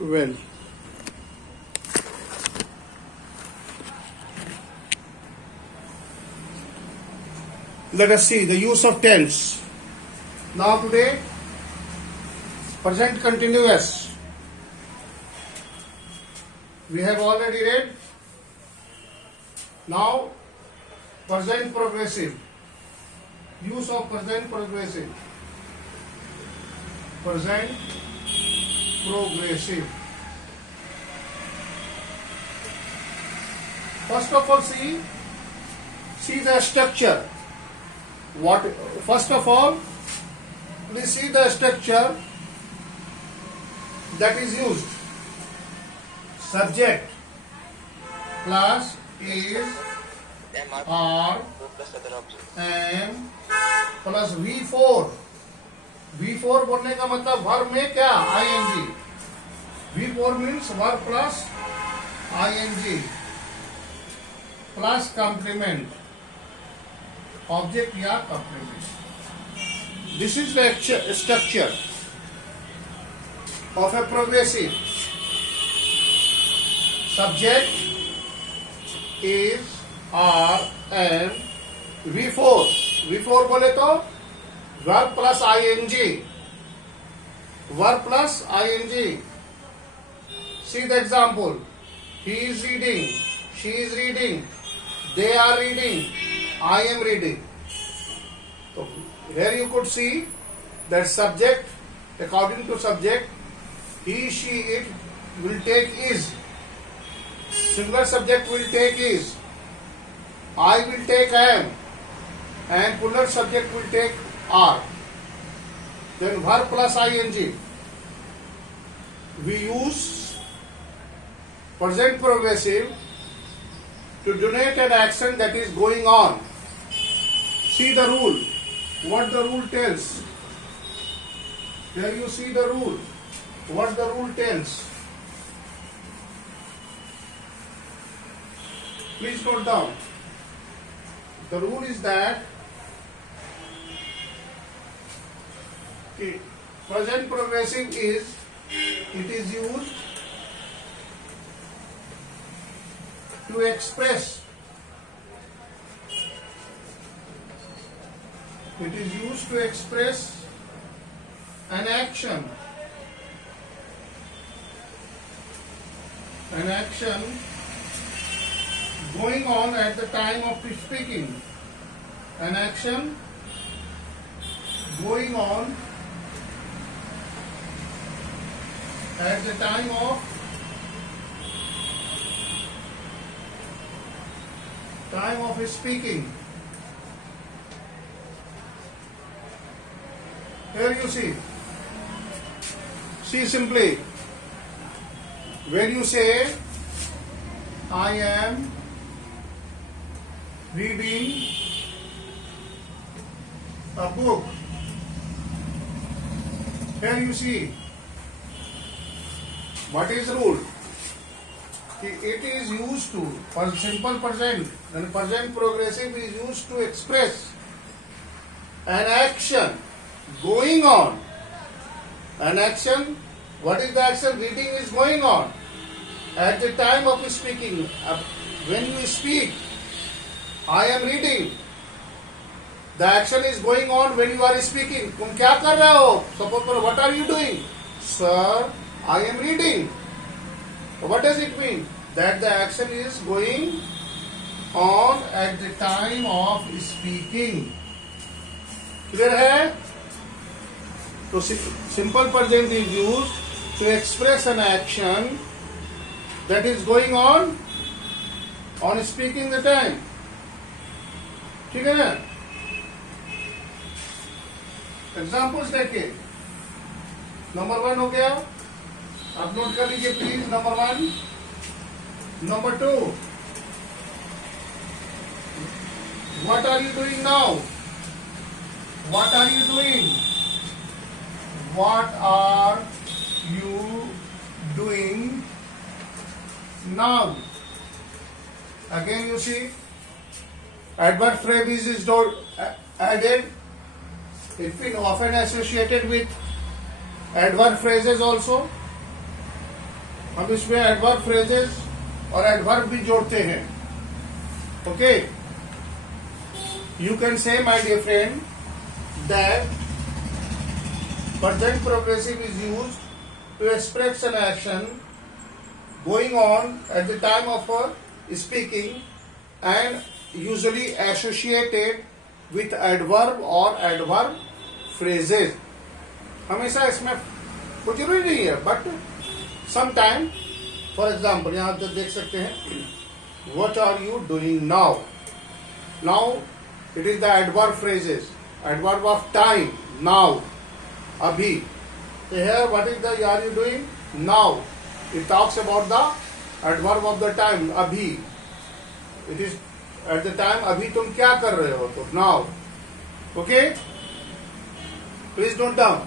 well. Let us see the use of tense. Now today, present continuous. We have already read. Now, present progressive. Use of present progressive. Present progressive. First of all, see the structure. First of all, please see the structure that is used. Subject plus is R M plus V4. V4 बोलने का मतलब verb में क्या ing. V4 means verb plus ing plus complement. Object या complement. This is the structure of a progressive. Subject is R and V4. V4 बोले तो verb plus ing. Verb plus ing. See the example. He is reading. She is reading. They are reading. I am reading. So here you could see that subject, according to subject, he, she, it will take is. Singular subject will take is. I will take am. And plural subject will take are. Then verb plus ing. We use present progressive to denote an action that is going on. See the rule. What the rule tells. Here you see the rule. What the rule tells. Please note down. The rule is that present progressive is used to express. It is used to express an action. An action going on at the time of speaking. An action going on at the time of speaking. Here you see simply, when you say I am reading a book, here you see what is rule. It is used to, for simple present, and present progressive is used to express an action going on. An action, what is the action? Reading is going on at the time of speaking. When you speak, I am reading. The action is going on when you are speaking. तुम क्या कर रहे हो? Suppose, what are you doing? Sir, I am reading. What does it mean? That the action is going on at the time of speaking. Clear है? So simple present is used to express an action that is going on speaking the time. ठीक है ना? Examples देखिए. Number 1 हो गया. आप note कर लीजिए please. Number 1. Number 2. What are you doing now? What are you doing? What are you doing now? Again you see, adverb phrase is added. It's been often associated with adverb phrases also. हम इसमें adverb phrases और adverb भी जोड़ते हैं. Okay, you can say my dear friend that present progressive is used to express an action going on at the time of speaking and usually associated with adverb or adverb phrases. हमेशा इसमें कुछ जरूरी नहीं है, but sometime, for example, यहाँ आप देख सकते हैं what are you doing now. Now it is the adverb phrases, adverb of time, now. Abhi. So here, what is the are you doing? Now. It talks about the adverb of the time. Abhi. It is at the time. Abhi तुम क्या कर रहे हो? तो now. Okay? Please note down,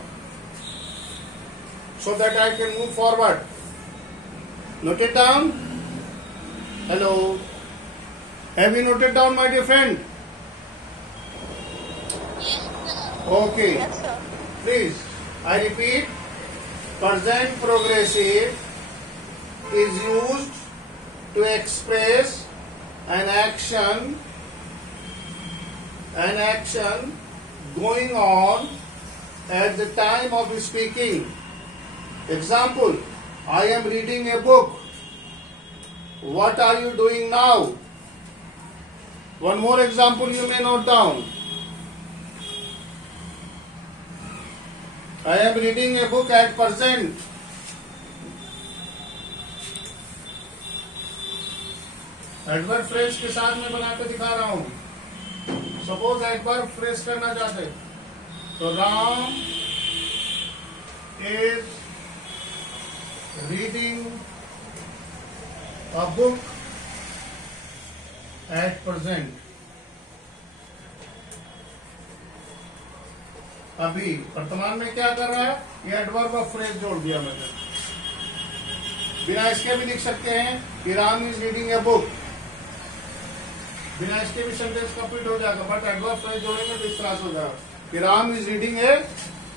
so that I can move forward. Note it down. Hello. Have you noted down, my dear friend? Okay. Yes, sir. Please, I repeat, present progressive is used to express an action going on at the time of speaking. Example, I am reading a book. What are you doing now? One more example you may note down. I am reading a book at present. Adverb phrase के साथ मैं बना के दिखा रहा हूं. Suppose adverb phrase करना चाहते तो Ram is reading a book at present. अभी वर्तमान में क्या कर रहा है? ये एडवर्ब ऑफ फ्रेज जोड़ दिया मैंने. बिना इसके भी लिख सकते हैं कि Ram is reading a book. बिना इसके भी सेंटेंस कंप्लीट हो जाएगा, बट एडवर्ब फ्रेज जोड़ेंगे तो इस तरह से हो जाएगा कि Ram is reading a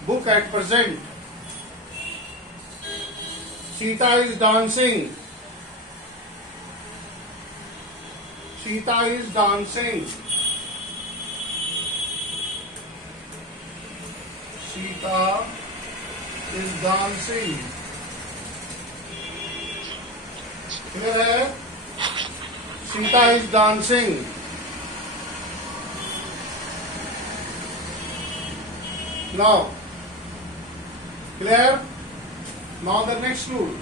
book at present. Sita is dancing. Sita is dancing. Sita is dancing. Clear है? Sita is dancing. Now, clear? Now the next rule.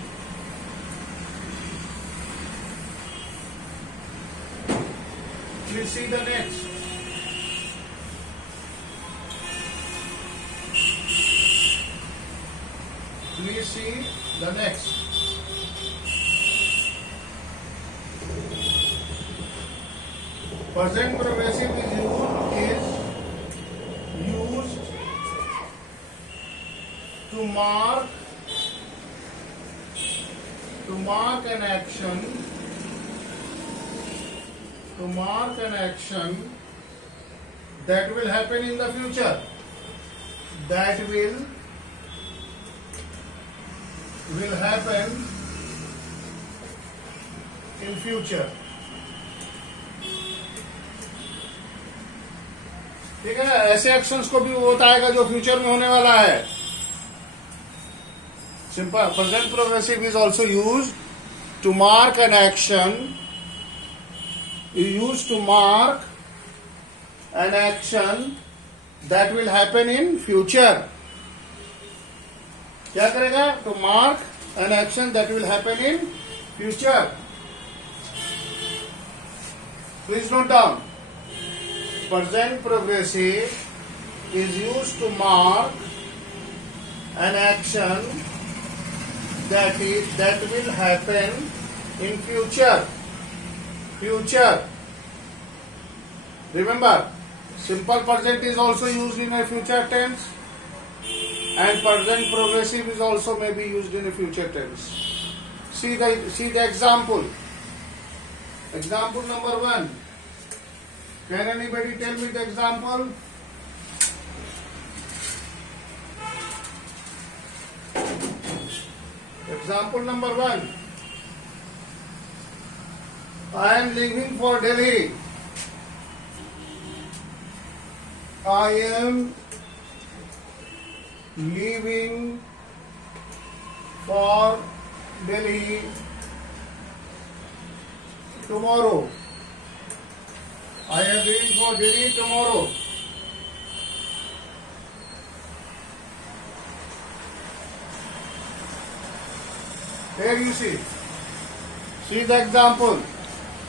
Please see the next. Please see the next. Present progressive is used to mark an action that will happen in the future. That will happen in future. ठीक है, ऐसे actions को भी वो बताएगा जो future में होने वाला है. Simple. Present progressive is also used to mark an action. Use to mark an action that will happen in future. क्या करेगा? To mark an action that will happen in future. Please note down. Present progressive is used to mark an action that will happen in future. Remember, simple present is also used in a future tense, and present progressive is also may be used in a future tense. See the example. Example number 1. Can anybody tell me the example? Example number 1. I am leaving for Delhi. I am leaving for Delhi tomorrow. I am leaving for Delhi tomorrow. Here you see the example.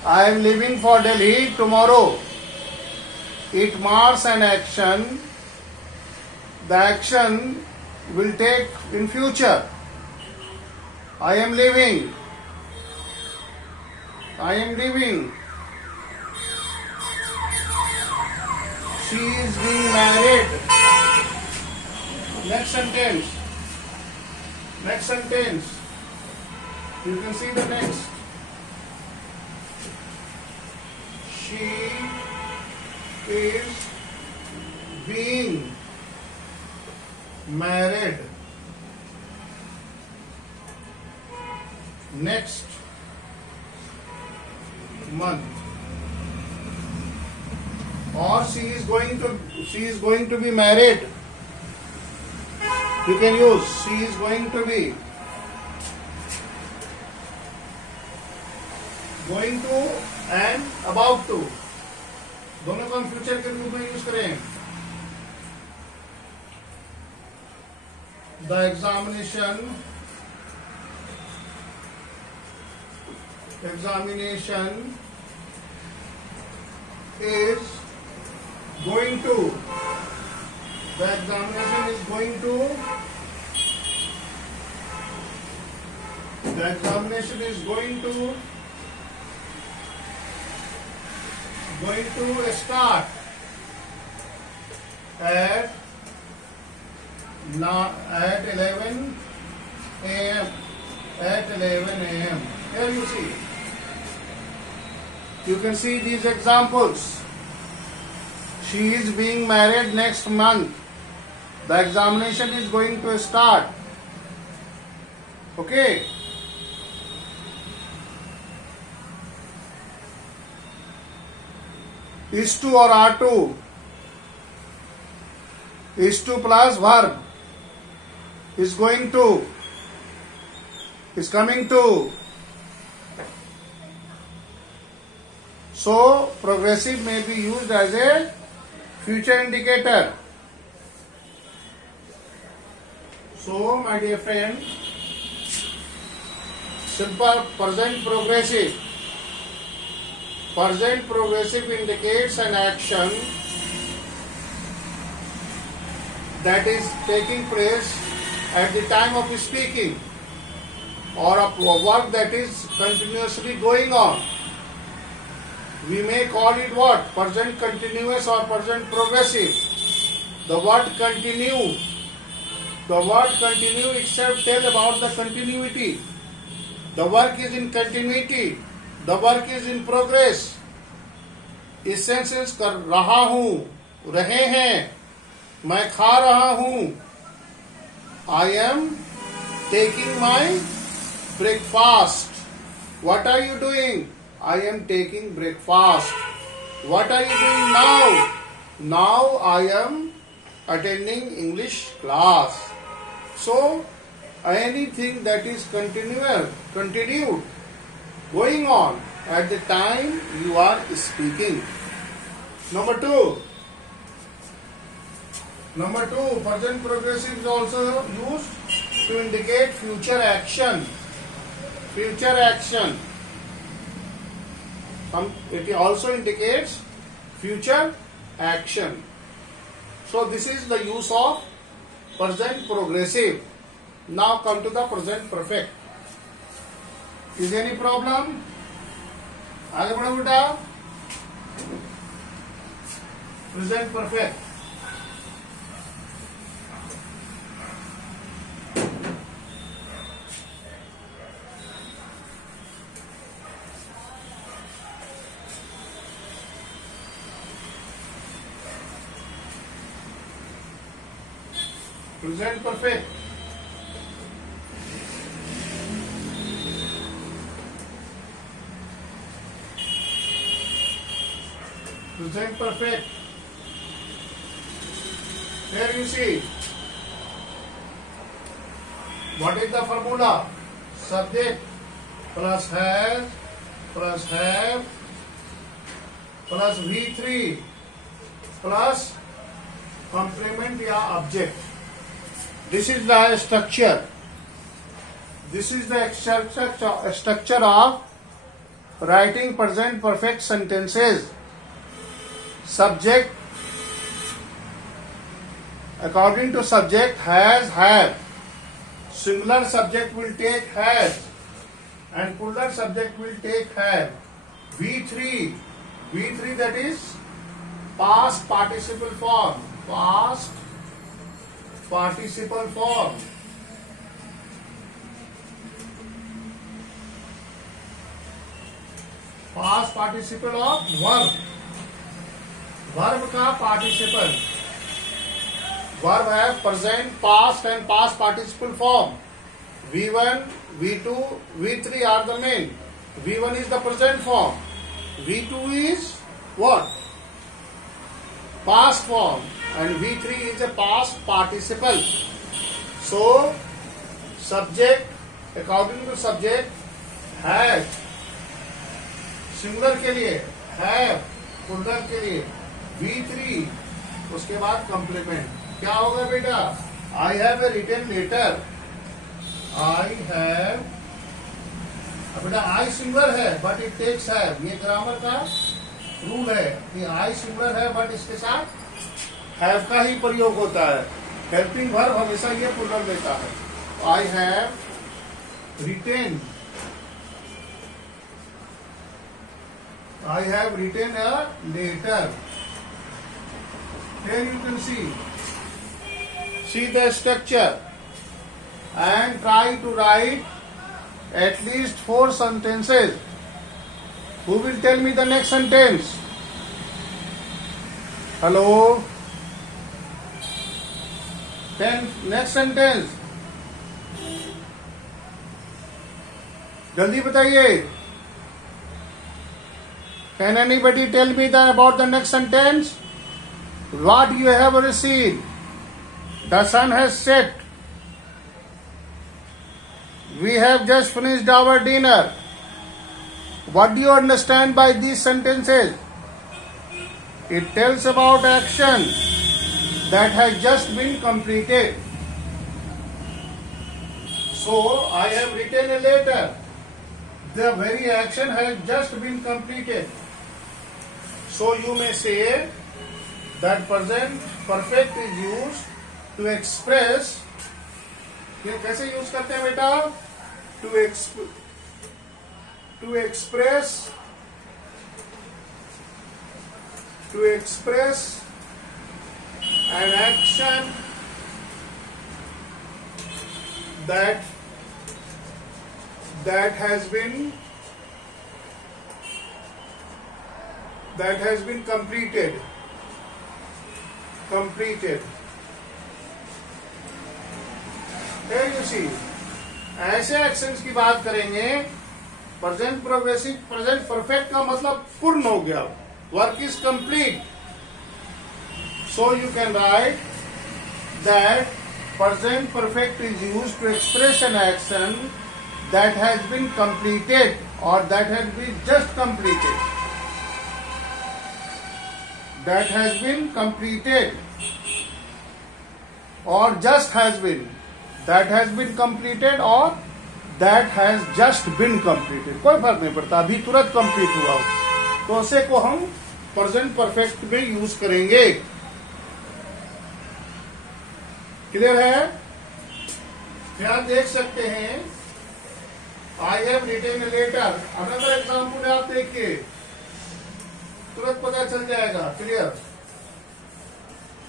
I am leaving for Delhi tomorrow. It marks an action. The action will take in future. I am leaving. I am leaving. She is being married. Next sentence. Next sentence. You can see the next. She is being married next month, or she is going to be married. You can use she is going to be, going to and about to, दोनों को हम future के रूप में use करें. The examination is going to. The examination is going to. The examination is going to start at 11 a.m. At 11 a.m. Here you see. You can see these examples. She is being married next month. The examination is going to start. Okay. Is to or are to. Is to plus verb. Is going to. Is coming to. So, progressive may be used as a future indicator. So, my dear friend, simple present progressive. Present progressive indicates an action that is taking place at the time of speaking, or a work that is continuously going on. We may call it what? Present continuous or present progressive. The word continue. The word continue itself tells about the continuity. The work is in continuity. The work is in progress. इस sense कर रहा हूँ, रहे हैं, मैं खा रहा हूँ. I am taking my breakfast. What are you doing? I am taking breakfast. What are you doing now? Now I am attending English class. So, anything that is continued, going on at the time you are speaking. Number two, present progressive is also used to indicate future action. Future action. It also indicates future action. So this is the use of present progressive. Now come to the present perfect. Is there any problem? आगे बढ़ो बेटा. Present perfect. Present perfect. present perfect. Here you see, what is the formula? Subject plus have plus V3 plus complement या object. This is the structure. This is the structure of writing present perfect sentences. Subject, according to subject, has, have. Singular subject will take has and plural subject will take have. V3 that is past participle form. Past participle form. Past participle of verb. Verb का participle. Verb have present, past and past participle form. V1, V2, V3 are the main. V1 is the present form. V2 is what? Past form. And V3 is a past participle. So, subject, according to subject, has. Singular के लिए have, plural के लिए V3, उसके बाद complement. क्या होगा बेटा? I have a written letter. I have, बेटा आई सिंगुलर है बट इट टेक्स हैव. ये ग्रामर का रूल है कि आई सिंगुलर है बट इसके साथ हैव का ही प्रयोग होता है. हेल्पिंग वर्ब हमेशा ये प्लूरल लेता है. I have written, I have written a letter. Here you can see the structure and try to write at least 4 sentences. Who will tell me the next sentence? Hello? Then next sentence. जल्दी बताइए. Can anybody tell me about the next sentence? What you have received? The sun has set. We have just finished our dinner. What do you understand by these sentences? It tells about action that has just been completed. So, I have written a letter. The very action has just been completed. So you may say that present perfect is used to express. ये कैसे use करते हैं बेटा? To express an action that has been completed. Here you see, ऐसे actions की बात करेंगे. Present progressive, present perfect का मतलब पूर्ण हो गया. Work is complete. So you can write that present perfect is used to express an action that has been completed or that has been just completed. That has been completed or just has been. That has been completed or that has just been completed. कोई फर्क नहीं पड़ता, अभी तुरंत complete हुआ हो तो उसे को हम प्रेजेंट परफेक्ट में यूज करेंगे. क्लियर है? ध्यान देख सकते हैं. I have written a letter. Another example आप देखिए, तुरंत पता चल जाएगा. क्लियर?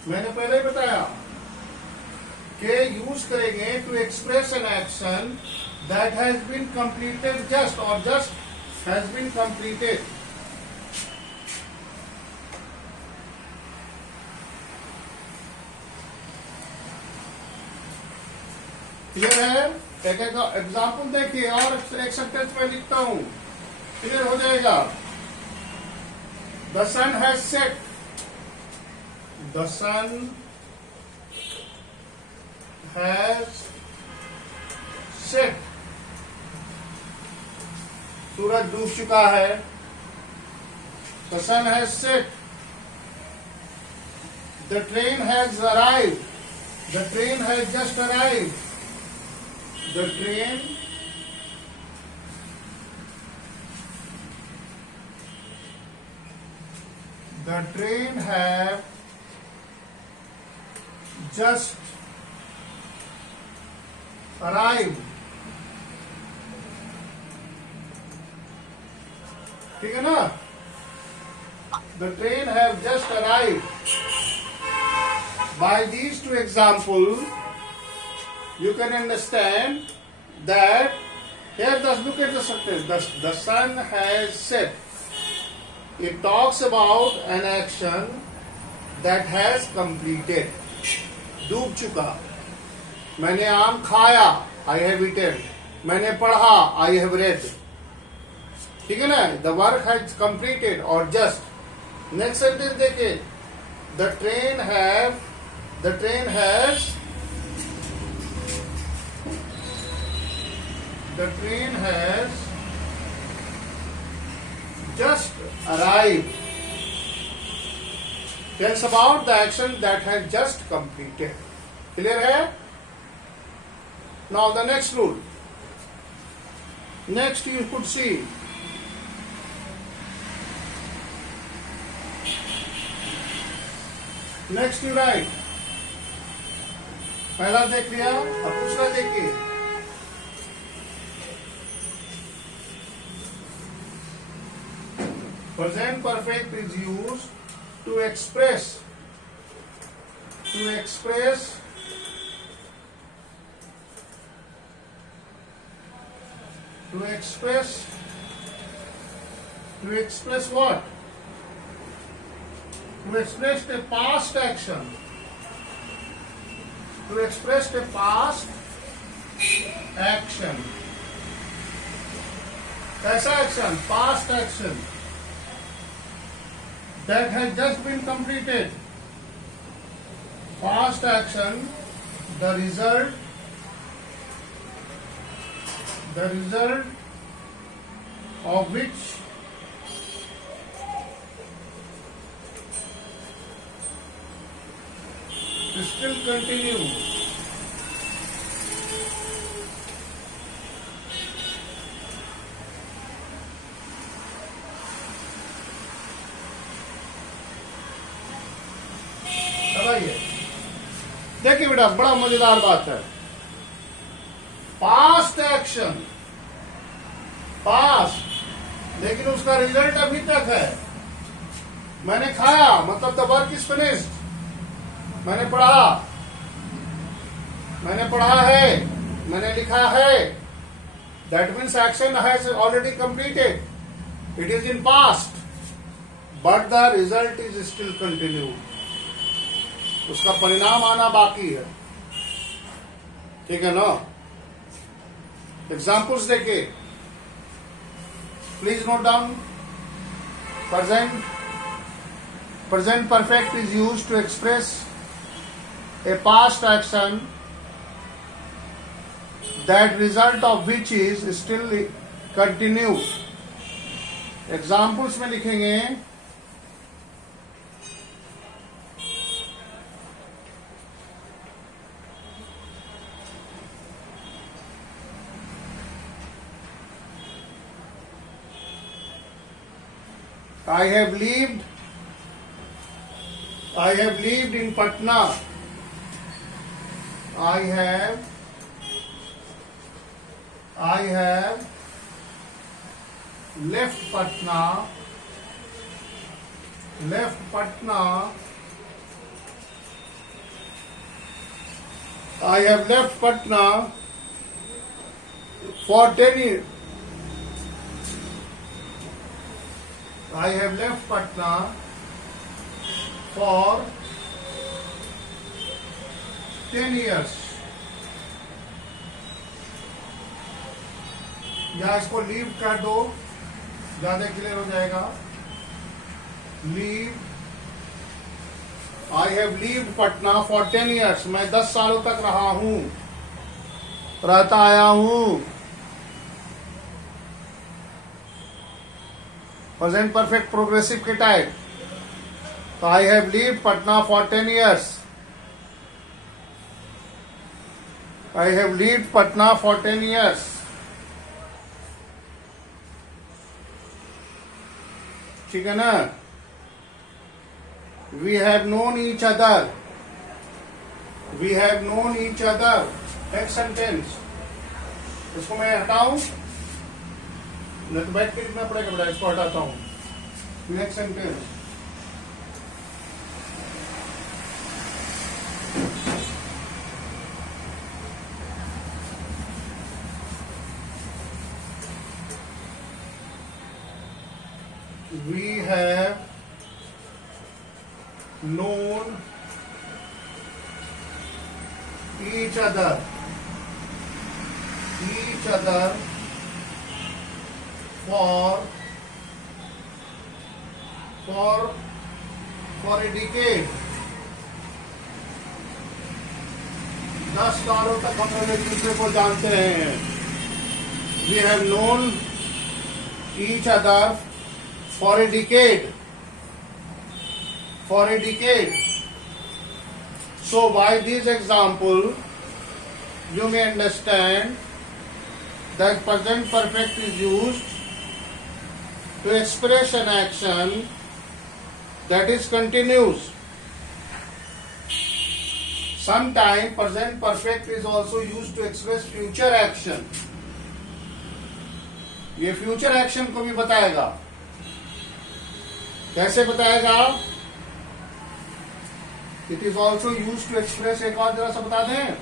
मैंने पहले ही बताया कि यूज करेंगे to express an action that has been completed just और just has been completed. Clear है? एक एग्जाम्पल देखिए और एक सेंटेंस में लिखता हूं, क्लियर हो जाएगा. The sun has set. The sun has set. सूरज डूब चुका है. The sun has set. The train has arrived. The train has just arrived. The train have just arrived. ठीक है ना? The train have just arrived. By these two examples, you can understand that here, just look at the sentence. The sun has set. It talks about an action that has completed. डूब चुका. मैंने आम खाया. I have eaten. मैंने पढ़ा. I have read. ठीक है ना? The work has completed or just. Next sentence देखिए. The train has just arrived. Tells about the action that has just completed. Clear है? Now the next rule. Next you could see. Next you write. पहला देख लिया. अब दूसरा देखिए. Present perfect is used to express what? To express a past action. To express a past action. ऐसा action, past action that has just been completed. Past action, the result of which still continue. देखिए बेटा, बड़ा मजेदार बात है. Past action, past, लेकिन उसका result अभी तक है. मैंने खाया, मतलब द वर्क इज फिनिश्ड. मैंने पढ़ा है, मैंने लिखा है. That means action has already completed. It is in past, but the result is still continue. उसका परिणाम आना बाकी है. ठीक है ना? एग्जाम्पल्स देखिए. Please note down. Present perfect is used to express a past action that result of which is still continue. Examples में लिखेंगे. I have lived in Patna. I have left Patna I have left Patna for 10 years. I have left Patna for 10 years. या इसको leave कर दो, ज्यादा clear हो जाएगा. Leave, I have lived Patna for 10 years, मैं 10 सालों तक रहा हूं, रहता आया हूं। प्रेजेंट परफेक्ट प्रोग्रेसिव के टाइप, तो I have lived Patna for 10 years, I have lived Patna for 10 years। ठीक है ना। We have known each other, we have known each other, next sentence. इसको मैं हटाऊं, नहीं तो बैठ के लिखना पड़ेगा बेटा, इसको हटाता हूं। Next sentence, we have known each other for a decade। 10 सालों तक हम लोग एक दूसरे को जानते हैं। We have known each other for a decade, for a decade। So by this example you may understand that present perfect is used to express an action that is continuous। Sometimes present perfect is also used to express future action। ये future action को भी बताएगा। कैसे बताएगा? It is also used to express, एक और जरा सा बता दें,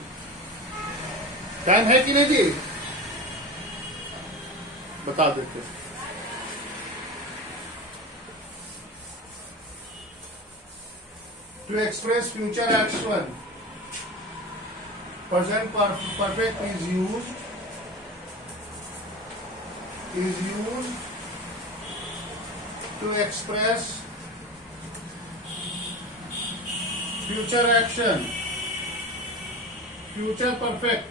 टाइम है कि नहीं जी? बता देते। To express future action, present perfect is used to express future action। Future perfect,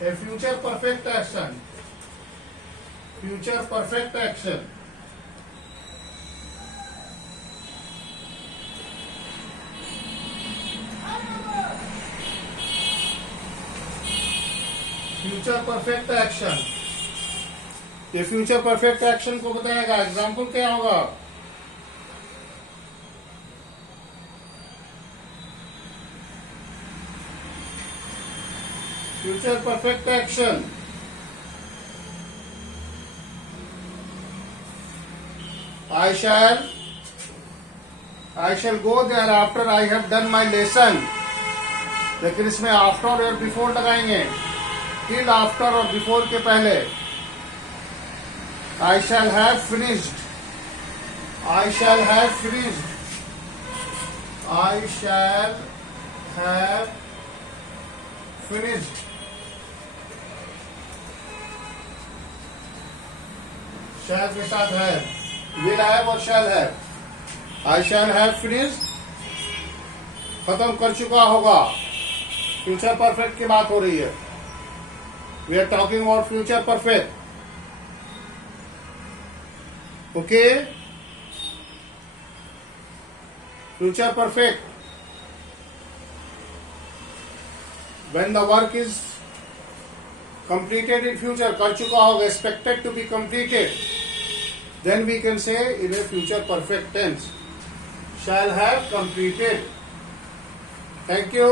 a future perfect action, future perfect action। Future perfect action, ये फ्यूचर परफेक्ट एक्शन को बताएगा। एग्जाम्पल क्या होगा? Future perfect action, I shall go there after I have done my lesson। लेकिन इसमें after और before लगाएंगे, till after और बिफोर के पहले। I shall have finished, I shall have finished, I shall have finished। shall के साथ है, will have और shall have। I shall have finished, खत्म कर चुका होगा। फ्यूचर परफेक्ट की बात हो रही है। We are talking about future perfect। Okay? Future perfect, when the work is completed in future, कर चुका होगा, expected to be completed, then we can say in a future perfect tense, shall have completed। Thank you।